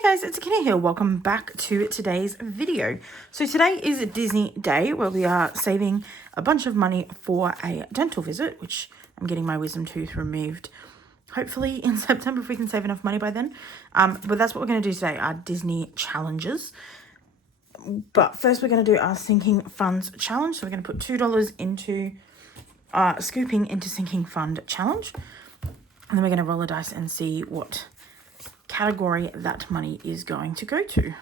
Hey guys, it's Akina here. Welcome back to today's video. So today is a Disney day where we are saving a bunch of money for a dental visit, which I'm getting my wisdom tooth removed. Hopefully in September if we can save enough money by then. But that's what we're going to do today, our Disney challenges. But first we're going to do our sinking funds challenge. So we're going to put $2 into scooping into sinking fund challenge. And then we're going to roll a dice and see what category that money is going to go to.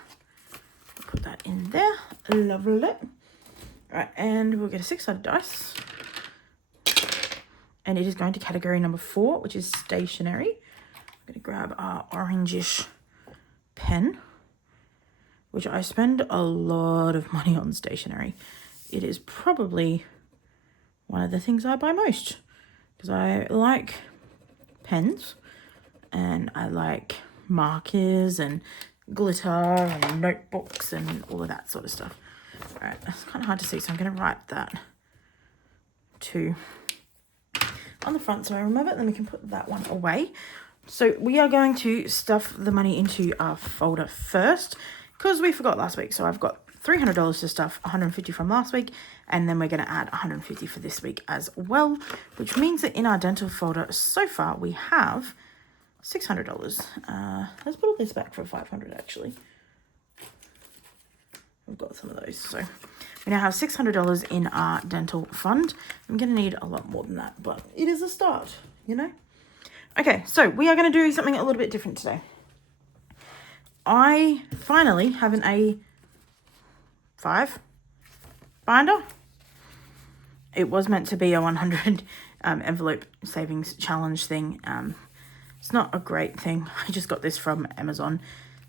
Put that in there. Lovely. All right, and we'll get a 6-sided dice. And it is going to category number 4, which is stationery. I'm going to grab our orangish pen, which I spend a lot of money on stationery. It is probably one of the things I buy most because I like pens and I like markers and glitter and notebooks and all of that sort of stuff. All right, that's kind of hard to see, so I'm going to write that too on the front so I remember it, then we can put that one away. So we are going to stuff the money into our folder first because we forgot last week. So I've got $300 to stuff, $150 from last week, and then we're going to add $150 for this week as well, which means that in our dental folder so far we have $600. Let's put all this back for $500 actually. We've got some of those. So we now have $600 in our dental fund. I'm going to need a lot more than that, but it is a start, you know? Okay, so we are going to do something a little bit different today. I finally have an A5 binder. It was meant to be a 100 envelope savings challenge thing. It's not a great thing. I just got this from Amazon,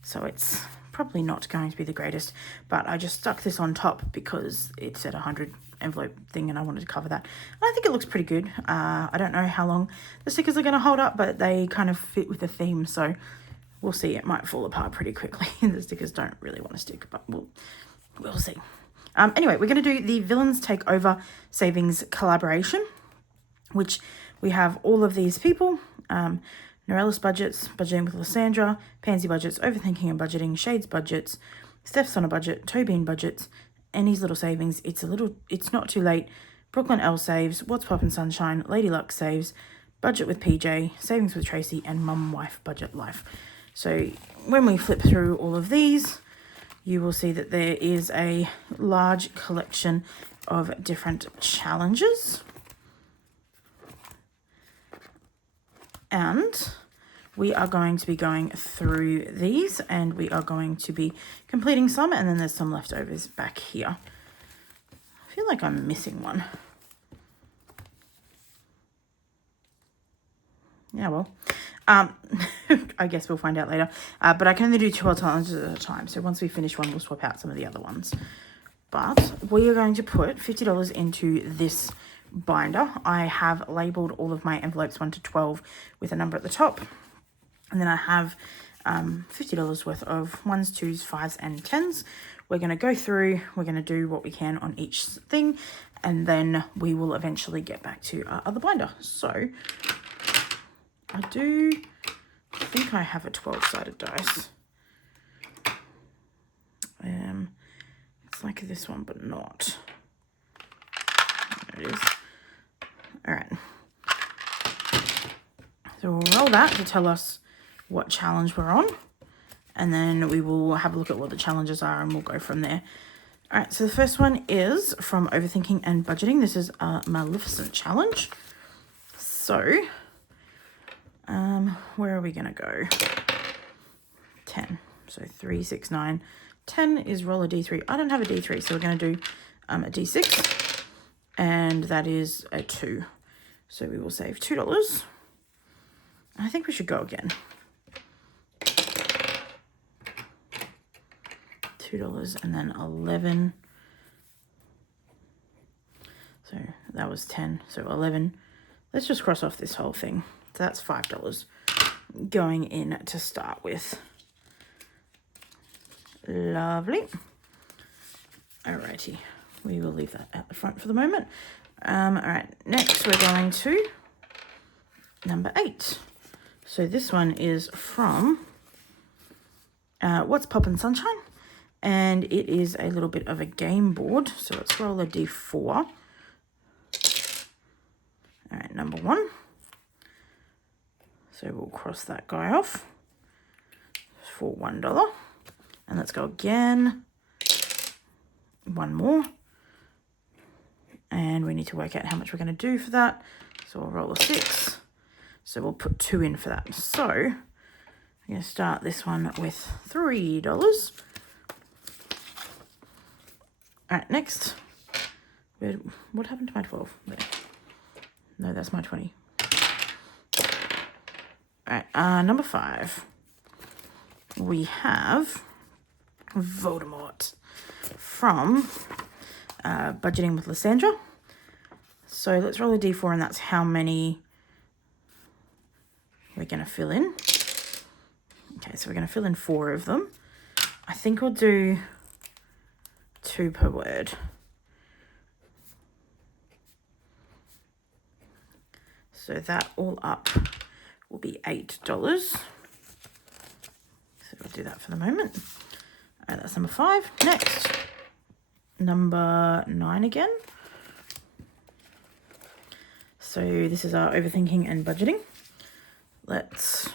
so it's probably not going to be the greatest, but I just stuck this on top because it said 100 envelope thing and I wanted to cover that. And I think it looks pretty good. I don't know how long the stickers are going to hold up, but they kind of fit with the theme, so we'll see. It might fall apart pretty quickly. The stickers don't really want to stick, but we'll see. Anyway, we're going to do the Villains Takeover Savings Collaboration, which we have all of these people. Norellis Budgets, Budgeting with Lysandra, Pansy Budgets, Overthinking and Budgeting, Shades Budgets, Steph's on a Budget, Tobean Budgets, Annie's Little Savings, It's Not Too Late, Brooklyn L Saves, What's Poppin' Sunshine, Lady Luck Saves, Budget with PJ, Savings with Tracy, and Mum Wife Budget Life. So when we flip through all of these, you will see that there is a large collection of different challenges. And we are going to be going through these and we are going to be completing some, and then there's some leftovers back here. I feel like I'm missing one. Yeah, well, I guess we'll find out later. But I can only do 2 challenges at a time. So once we finish one, we'll swap out some of the other ones. But we are going to put $50 into this binder. I have labeled all of my envelopes 1 to 12 with a number at the top, and then I have $50 worth of 1s, 2s, 5s and 10s. We're going to go through, we're going to do what we can on each thing, and then we will eventually get back to our other binder. So I think I have a 12-sided dice. It's like this one but not. There it is. All right, so we'll roll that to tell us what challenge we're on, and then we will have a look at what the challenges are and we'll go from there. All right, so the first one is from Overthinking and Budgeting. This is a Maleficent challenge. So where are we gonna go? 10. So 3, 6, 9, 10 is roll a d3. I don't have a d3, so we're gonna do a d6, and that is a 2. So we will save $2. I think we should go again. $2 and then 11. So that was 10. So 11. Let's just cross off this whole thing. So that's $5 going in to start with. Lovely. Alrighty. We will leave that at the front for the moment. All right, next we're going to number 8. So this one is from What's Poppin' Sunshine? And it is a little bit of a game board. So let's roll a D4. All right, number 1. So we'll cross that guy off for $1. And let's go again. 1 more. And we need to work out how much we're going to do for that. So we'll roll a 6. So we'll put 2 in for that. So I'm going to start this one with $3. All right, next. What happened to my 12? There. No, that's my 20. All right, number 5. We have Voldemort from Budgeting with Lysandra. So let's roll a D4, and that's how many we're going to fill in. Okay, so we're going to fill in 4 of them. I think we'll do 2 per word. So that all up will be $8. So we'll do that for the moment. All right, that's number 5. Next, number 9 again. So this is our overthinking and budgeting. Let's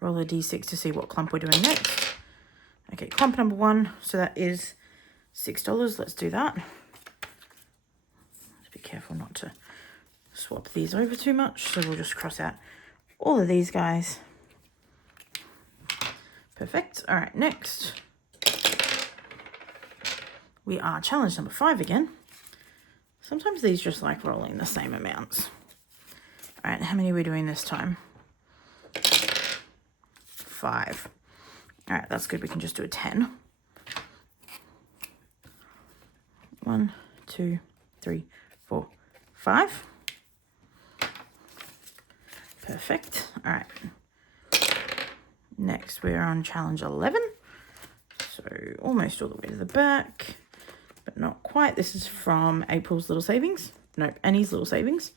roll a D6 to see what clump we're doing next. Okay, clump number 1. So that is $6. Let's do that. Just be careful not to swap these over too much. So we'll just cross out all of these guys. Perfect. All right, next. We are challenge number 5 again. Sometimes these just like rolling the same amounts. All right, how many are we doing this time? 5. All right, that's good. We can just do a 10. 1, 2, 3, 4, 5. Perfect. All right. Next, we're on challenge 11. So almost all the way to the back, but not quite. This is from April's Little Savings. Nope, Annie's Little Savings.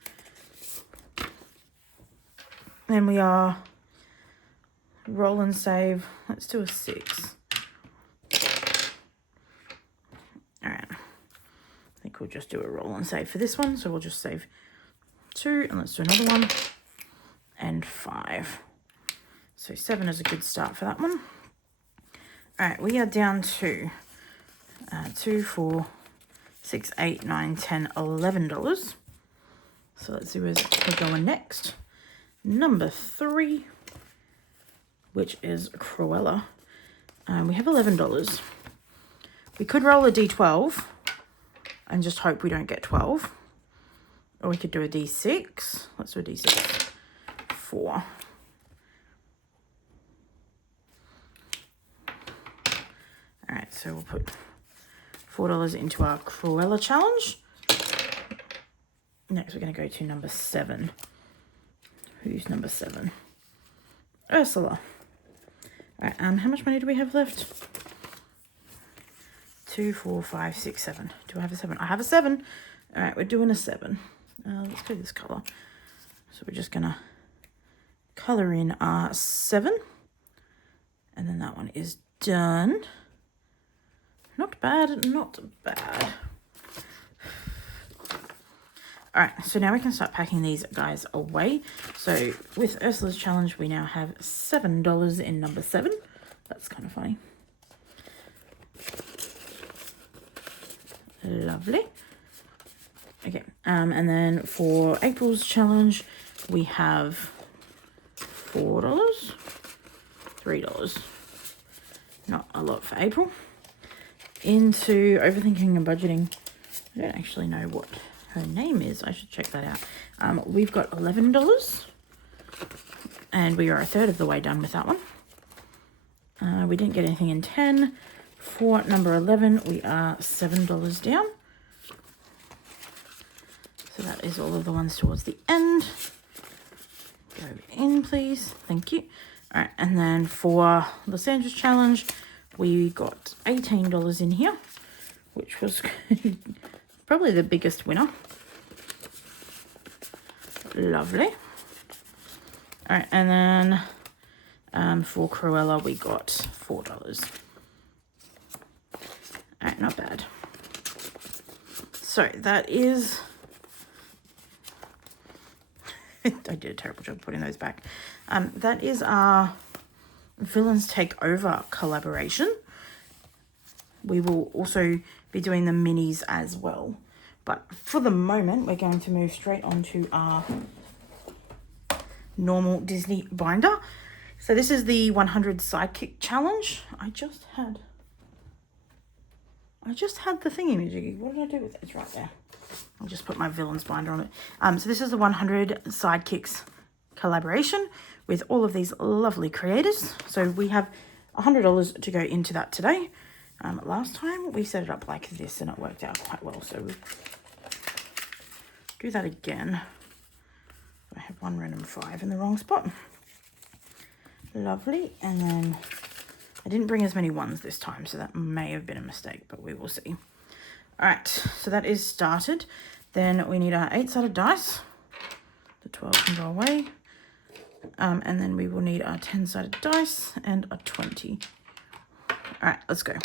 Then we are roll and save. Let's do a 6. All right. I think we'll just do a roll and save for this one. So we'll just save 2, and let's do another one. And 5. So 7 is a good start for that one. All right, we are down to 2, 4, 6, 8, 9, 10, $11. So let's see where we're going next. Number 3, which is Cruella. We have $11. We could roll a D12 and just hope we don't get 12. Or we could do a D6. Let's do a D6. 4. All right, so we'll put $4 into our Cruella challenge. Next, we're going to go to number 7. Who's number 7? Ursula. All right, how much money do we have left? 2, 4, 5, 6, 7. Do I have a 7? I have a 7. All right, we're doing a 7. Let's go this color. So we're just going to color in our 7. And then that one is done. Not bad, not bad. All right, so now we can start packing these guys away. So with Ursula's challenge, we now have $7 in number 7. That's kind of funny. Lovely. Okay, and then for April's challenge, we have $4, $3. Not a lot for April. Into overthinking and budgeting. I don't actually know what her name is. I should check that out. We've got $11. And we are a third of the way done with that one. We didn't get anything in 10. For number 11, we are $7 down. So that is all of the ones towards the end. Go in, please. Thank you. All right, and then for Lysandra's challenge, we got $18 in here, which was probably the biggest winner. Lovely. All right, and then For Cruella, we got $4. All right, not bad. So that is... I did a terrible job putting those back. That is our Villains Take Over collaboration. We will also be doing the minis as well. But for the moment, we're going to move straight on to our normal Disney binder. So this is the 100 Sidekick Challenge. I just had the thingy-majiggy. What did I do with it? It's right there. I'll just put my Villains binder on it. So this is the 100 Sidekicks collaboration with all of these lovely creators. So we have $100 to go into that today. Last time we set it up like this and it worked out quite well. So we'll do that again. I have one random 5 in the wrong spot. Lovely. And then I didn't bring as many ones this time, so that may have been a mistake, but we will see. All right, so that is started. Then we need our 8-sided dice. The 12 can go away. And then we will need our 10-sided dice and a 20. All right, let's go.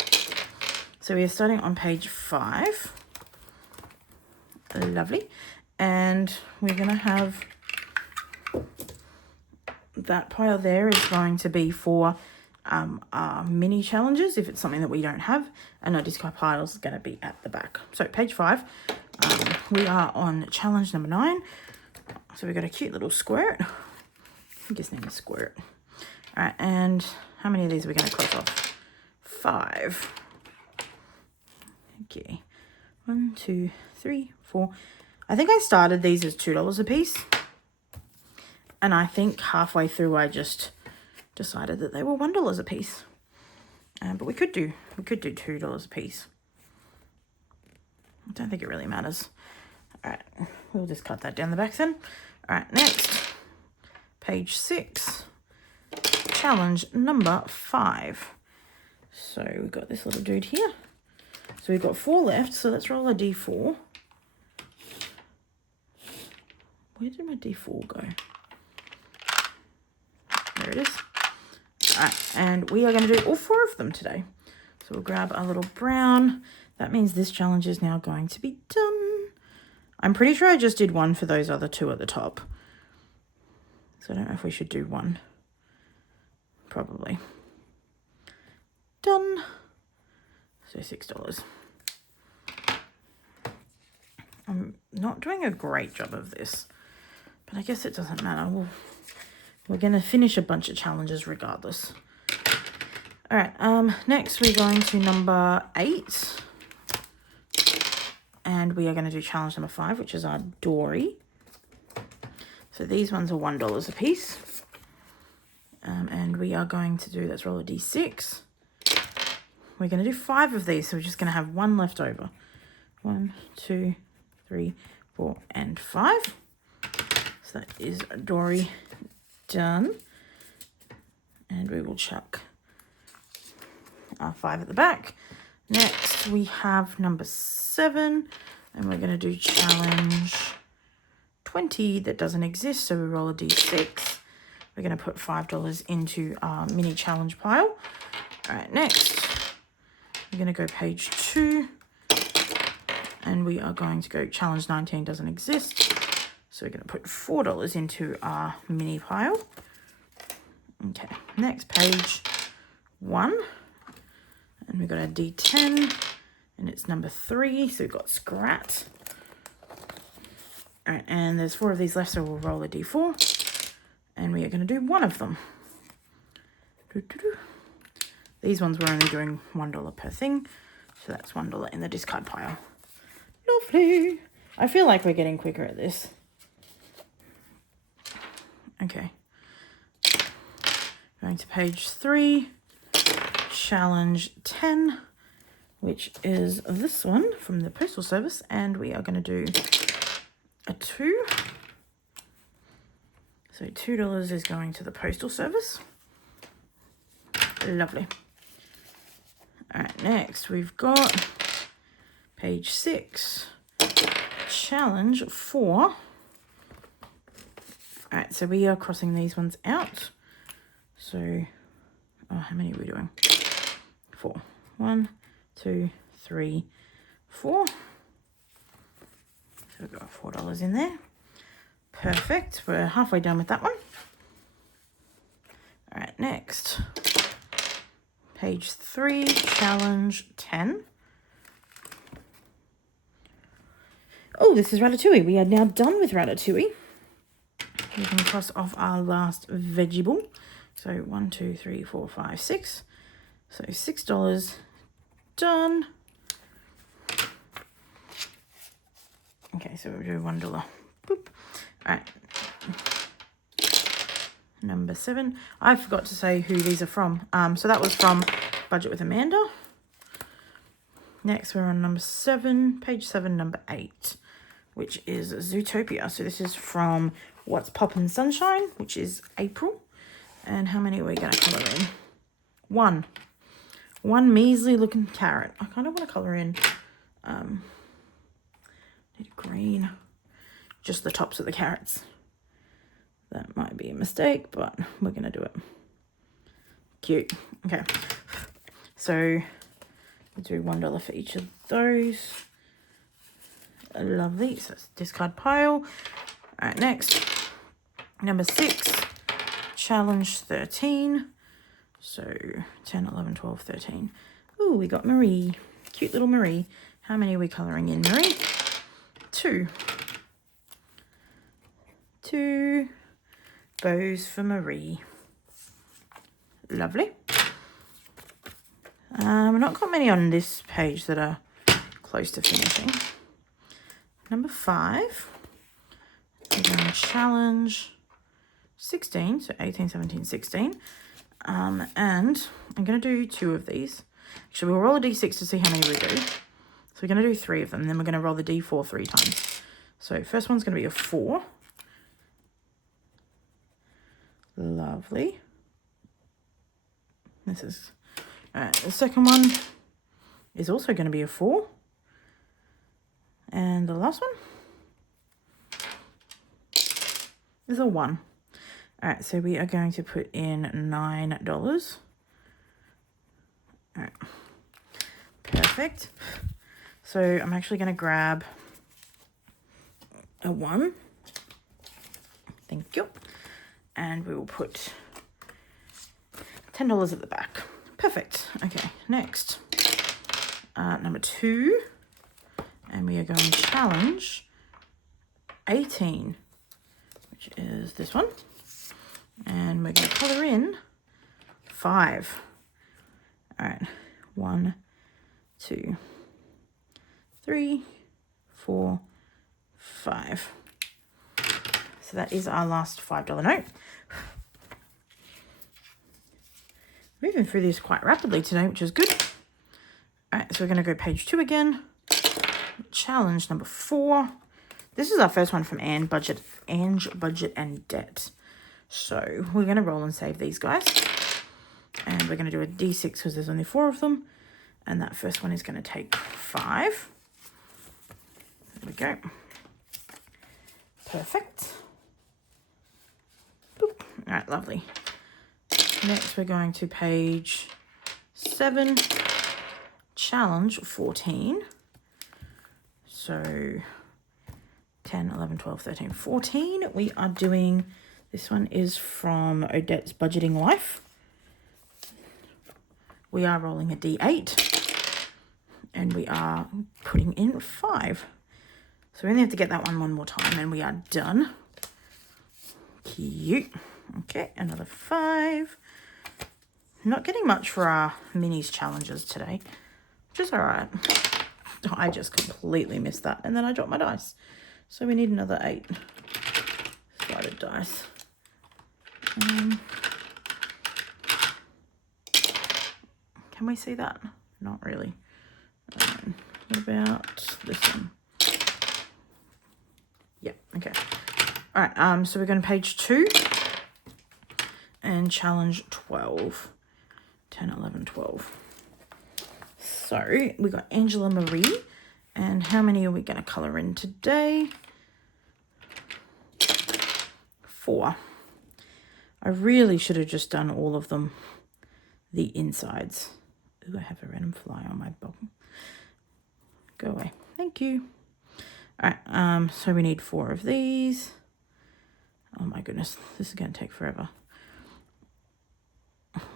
So we are starting on page 5. Lovely. And we're going to have that pile there is going to be for our mini challenges if it's something that we don't have, and our discard pile is going to be at the back. So page 5, we are on challenge number 9. So we've got a cute little squirt. I think his name is Squirt. All right, and how many of these are we going to cross off? 5. Okay, 1, 2, 3, 4. I think I started these as $2 a piece, and I think halfway through I just decided that they were $1 a piece. But we could do $2 a piece. I don't think it really matters. All right, we'll just cut that down the back then. All right, next, page 6, challenge number 5. So we've got this little dude here. So we've got 4 left, so let's roll a d4. Where did my d4 go? There it is. All right, and we are going to do all 4 of them today. So we'll grab a little brown. That means this challenge is now going to be done. I'm pretty sure I just did 1 for those other 2 at the top. So I don't know if we should do 1. Probably. Done. So $6. I'm not doing a great job of this, but I guess it doesn't matter. We're going to finish a bunch of challenges regardless. All right, next we're going to number 8. And we are going to do challenge number 5, which is our Dory. So these ones are $1 a piece. And we are going to do, let's roll a d6. We're going to do 5 of these, so we're just going to have 1 left over. 1, 2, 3, 4, and 5. So that is Dory done. And we will chuck our 5 at the back. Next, we have number 7, and we're going to do challenge 20 that doesn't exist, so we roll a d6. We're going to put $5 into our mini challenge pile. All right, next, we're going to go page 2, and we are going to go challenge 19 doesn't exist, so we're going to put $4 into our mini pile. Okay, next page 1. And we've got a D10, and it's number 3, so we've got Scrat. All right, and there's 4 of these left, so we'll roll a D4, and we are going to do 1 of them. These ones we're only doing $1 per thing, so that's $1 in the discard pile. Lovely. I feel like we're getting quicker at this. Okay. Going to page 3. Challenge 10, which is this one from the Postal Service, and we are going to do a 2. So $2 is going to the Postal Service. Lovely. All right, next we've got page 6, challenge 4. All right, so we are crossing these ones out. So, oh, how many are we doing? 4. 1, 2, 3, 4. So we've got $4 in there. Perfect. We're halfway done with that one. All right, next. Page 3, challenge 10. Oh, this is Ratatouille. We are now done with Ratatouille. We can cross off our last vegetable. So 1, 2, 3, 4, 5, 6. So $6 done. Okay, so we'll do $1. Boop. All right. Number 7. I forgot to say who these are from. So that was from Budget with Amanda. Next, we're on number 7, page 7, number 8, which is Zootopia. So this is from What's Poppin' Sunshine, which is April. And how many are we going to colour in? 1. One measly looking carrot. I kind of want to colour in green. Just the tops of the carrots. That might be a mistake, but we're going to do it. Cute. Okay. So we'll do $1 for each of those. Lovely. So it's discard pile. All right, next. Number 6. Challenge 13. So 10, 11, 12, 13. Ooh, we got Marie. Cute little Marie. How many are we colouring in, Marie? 2. 2 bows for Marie. Lovely. We've not got many on this page that are close to finishing. Number 5. We're going to challenge 16, so 18, 17, 16. And I'm going to do 2 of these. Actually, we'll roll a d6 to see how many we do. So we're going to do 3 of them, and then we're going to roll the d4 3 times. So first one's going to be a 4. Lovely. This is... Alright, the second one is also going to be a 4. And the last one is a 1. Alright, so we are going to put in $9. Alright, perfect. So I'm actually going to grab a 1. Thank you. And we will put $10 at the back. Perfect. Okay, next. Number 2. And we are going to challenge 18, which is this one. And we're going to colour in 5. All right. 1, 2, 3, 4, 5. So that is our last $5 note. Moving through this quite rapidly today, which is good. All right, so we're going to go page 2 again. Challenge number 4. This is our first one from Ange, Budget and Debt. So we're going to roll and save these guys. And we're going to do a d6 because there's only 4 of them. And that first one is going to take 5. There we go. Perfect. Boop. All right, lovely. Next, we're going to page 7, challenge 14. So 10, 11, 12, 13, 14. We are doing, this one is from Odette's Budgeting Life. We are rolling a d8 and we are putting in 5. So we only have to get that one more time and we are done. Cute. Okay, another 5. Not getting much for our minis challenges today, which is all right. I just completely missed that, and then I dropped my dice. So we need another 8 sided dice. Can we see that? Not really. What about this one? Yep, okay. All right, so we're going to page 2 and challenge 12. 10, 11, 12. So we got Angela Marie. And how many are we going to colour in today? 4. I really should have just done all of them, the insides. Ooh, I have a random fly on my bottom. Go away. Thank you. All right, so we need 4 of these. Oh my goodness, this is going to take forever.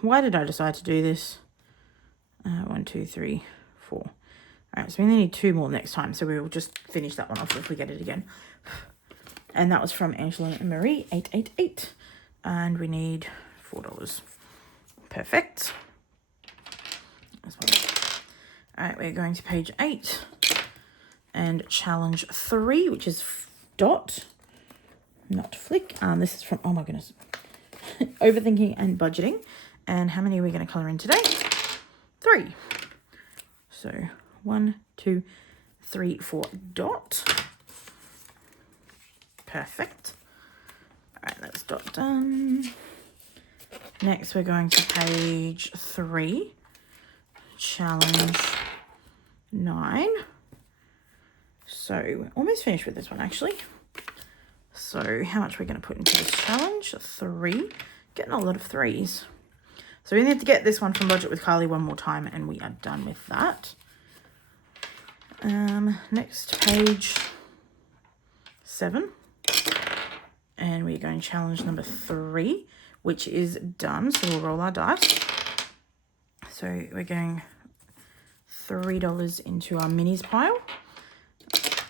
Why did I decide to do this? 1, 2, 3, 4. All right, so we only need 2 more next time, so we will just finish that one off if we get it again. And that was from Angela and Marie, 888. And we need $4. Perfect. All right, we're going to page 8 and challenge 3, which is dot, not flick. This is from, oh my goodness, overthinking and budgeting. And how many are we going to color in today? 3. So 1, 2, 3, 4 dot. Perfect. All right, that's dot done. Next, we're going to page 3, challenge 9. So we're almost finished with this one, actually. So how much we're going to put into this challenge? 3. Getting a lot of 3s. So we need to get this one from Budget with Carly one more time, and we are done with that. Next, page 7. And we're going challenge number 3, which is done. So we'll roll our dice. So we're going $3 into our minis pile. All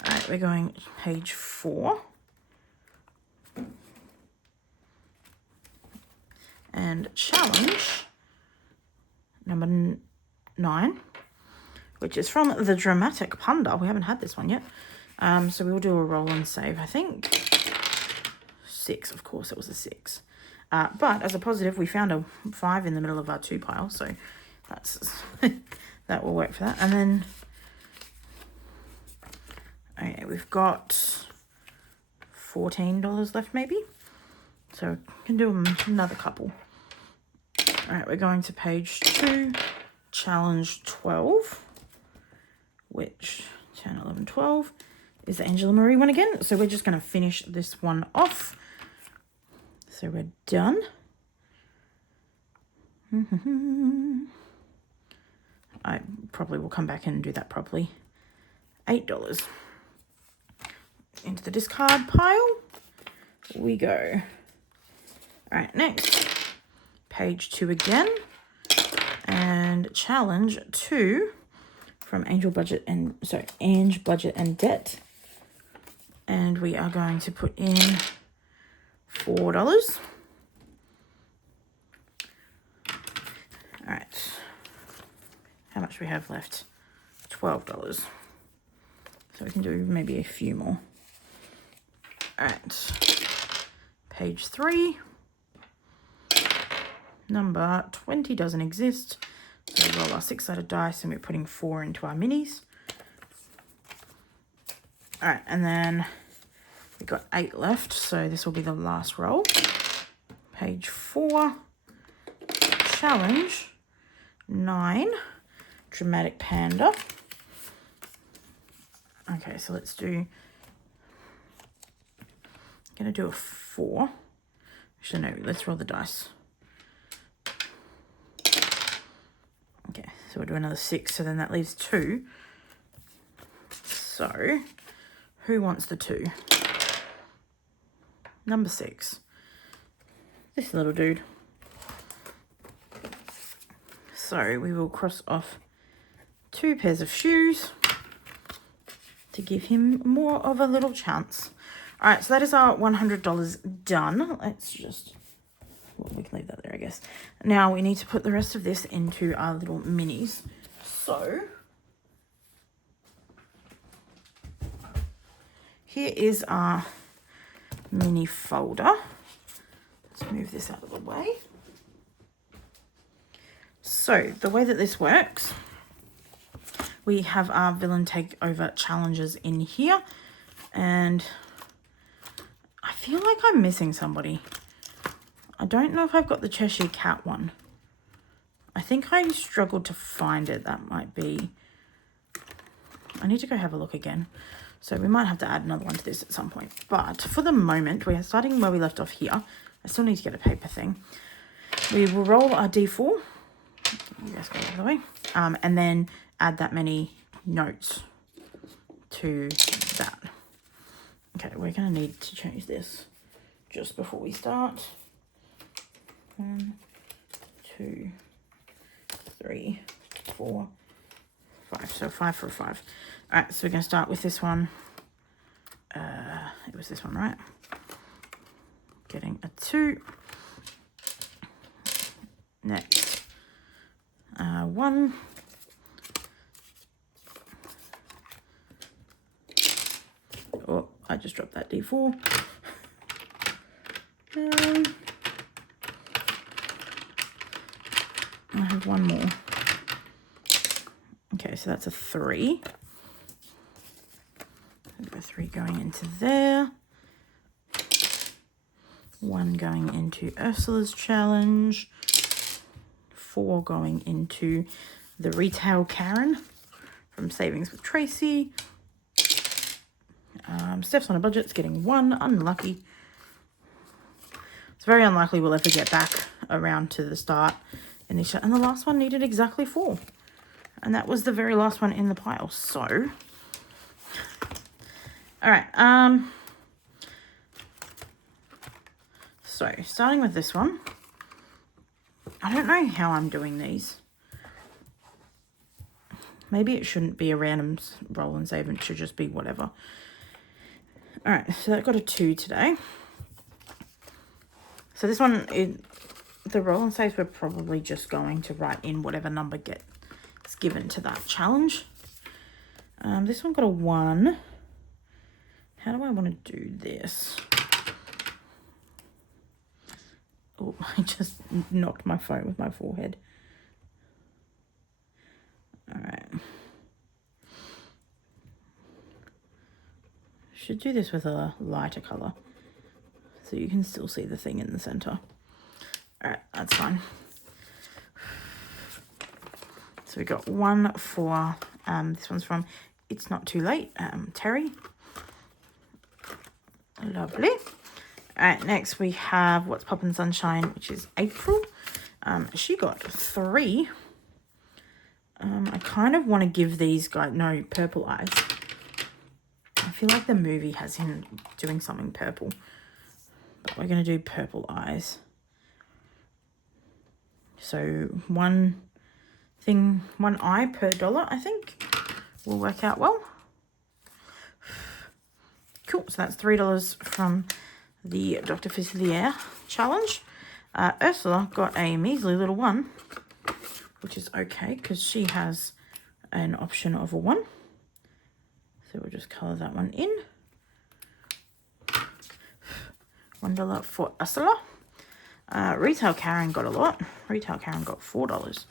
right, we're going page 4. And challenge number 9, which is from the Dramatic Panda. We haven't had this one yet. So we'll do a roll and save, I think. 6, of course, it was a 6. But as a positive, we found a 5 in the middle of our 2 pile. So that's that will work for that. And then, okay, we've got $14 left maybe. So we can do another couple. All right, we're going to page 2, challenge 12, which 10, 11, 12 is the Angela Marie one again. So we're just going to finish this one off. So we're done. I probably will come back and do that properly. $8. Into the discard pile we go. All right, next. Page 2 again. And challenge 2 from Ange Budget and Debt. And we are going to put in $4. All right. How much do we have left? $12. So we can do maybe a few more. All right. Page 3. Number 20 doesn't exist. So we roll our 6-sided dice and we're putting 4 into our minis. All right, and then we've got 8 left, so this will be the last roll. Page 4, challenge 9, Dramatic Panda. Okay, so let's do, I'm going to do a 4. Actually, no, let's roll the dice. Okay, so we'll do another 6, so then that leaves 2. So, who wants the 2? Number 6. This little dude. So, we will cross off 2 pairs of shoes to give him more of a little chance. All right, so that is our $100 done. Let's just, well, we can leave that there, I guess. Now we need to put the rest of this into our little minis. So here is our mini folder. Let's move this out of the way. So the way that this works, we have our villain takeover challenges in here, and I feel like I'm missing somebody. I don't know if I've got the Cheshire Cat one. I think I struggled to find it. That might be, I need to go have a look again. So we might have to add another one to this at some point. But for the moment, we are starting where we left off here. I still need to get a paper thing. We will roll our D4. You guys go the other way. And then add that many notes to that. Okay, we're going to need to change this just before we start. 1, 2, 3, 4, 5. So 5 for a 5. All right, so we're going to start with this one. It was this one, right? Getting a 2. Next, 1. Oh, I just dropped that D4. I have one more. Okay, so that's a 3. A 3 going into there. 1 going into Ursula's challenge. 4 going into the Retail Karen from Savings with Tracy. Steph's on a budget's getting 1. Unlucky. It's very unlikely we'll ever get back around to the start in this. And the last one needed exactly 4. And that was the very last one in the pile. So, all right. So, starting with this one. I don't know how I'm doing these. Maybe it shouldn't be a random roll and save. It should just be whatever. All right, so that got a 2 today. So this one, the roll and saves, we're probably just going to write in whatever number gets given to that challenge. This one got a 1. How do I want to do this? Oh, I just knocked my phone with my forehead. All right. Should do this with a lighter color so you can still see the thing in the center. All right, that's fine. So we got 1 for, this one's from It's Not Too Late, Terry. Lovely. All right, next we have What's Poppin' Sunshine, which is April. She got 3. I kind of want to give these guys, no, Purple Eyes. I feel like the movie has him doing something purple. But we're going to do Purple Eyes. So 1 eye per dollar, I think, will work out well. Cool, so that's $3 from the Dr. Fusilier challenge. Ursula got a measly little 1, which is okay because she has an option of a 1. So we'll just colour that one in. $1 for Ursula. Retail Karen got a lot. Retail Karen got $4.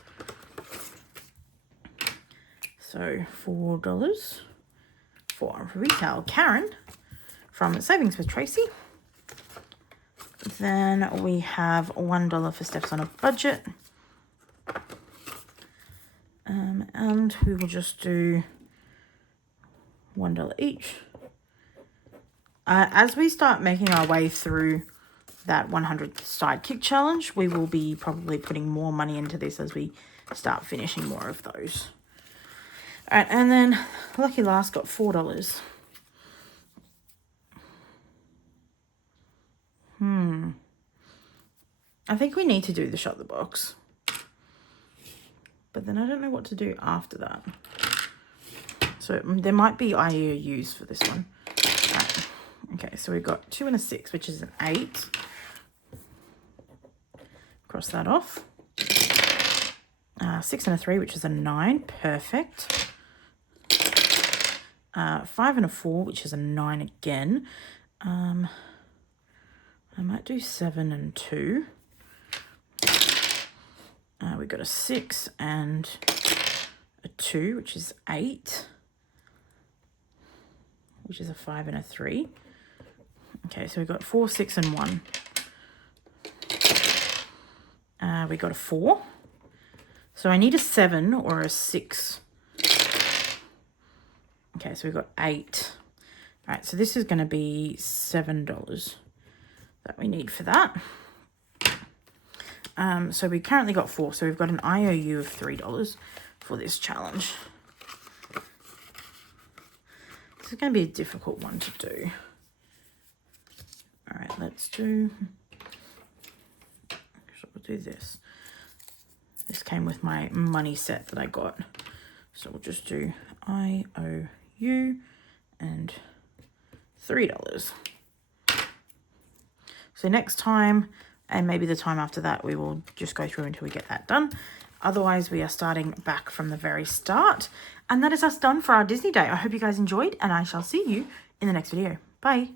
So $4 for Retail Karen from Savings with Tracy. Then we have $1 for Steph's on a budget. And we will just do $1 each. As we start making our way through that 100 sidekick challenge, we will be probably putting more money into this as we start finishing more of those. All right, and then Lucky Last got $4. I think we need to do the shot the box. But then I don't know what to do after that. So there might be IOUs for this one. Right. Okay, so we've got 2 and a 6, which is an 8. Cross that off. 6 and a 3, which is a 9. Perfect. 5 and a 4, which is a 9 again. I might do 7 and 2. We got a 6 and a 2, which is 8. Which is a 5 and a 3. Okay, so we got 4, 6, and 1. We got a 4. So I need a 7 or a 6. Okay, so we've got 8. All right, so this is going to be $7 that we need for that. So we currently got 4. So we've got an IOU of $3 for this challenge. This is going to be a difficult one to do. All right, let's do... So we'll do this. This came with my money set that I got. So we'll just do IOU and $3. So next time, and maybe the time after that, we will just go through until we get that done. Otherwise, we are starting back from the very start. And that is us done for our Disney day. I hope you guys enjoyed, and I shall see you in the next video. Bye.